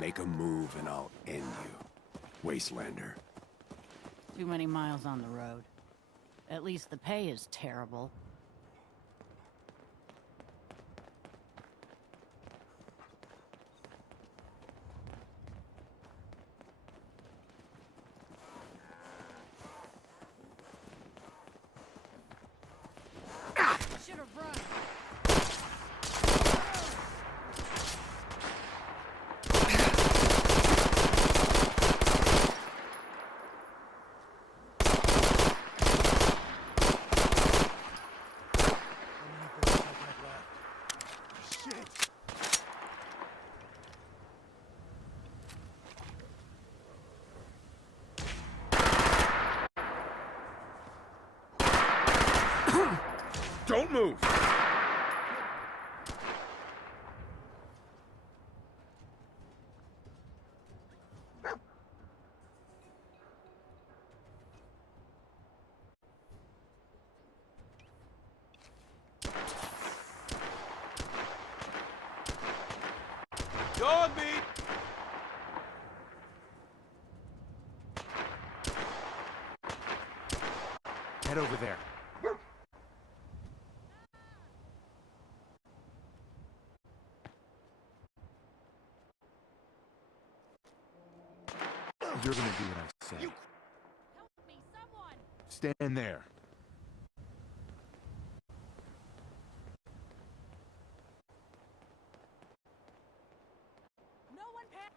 Make a move and I'll end you, Wastelander. Too many miles on the road. At least the pay is terrible. Should have run. Don't move! Dog meat! Head over there. You're gonna do what I say. Help me, someone! Stand there. No one pa-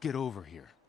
Get over here.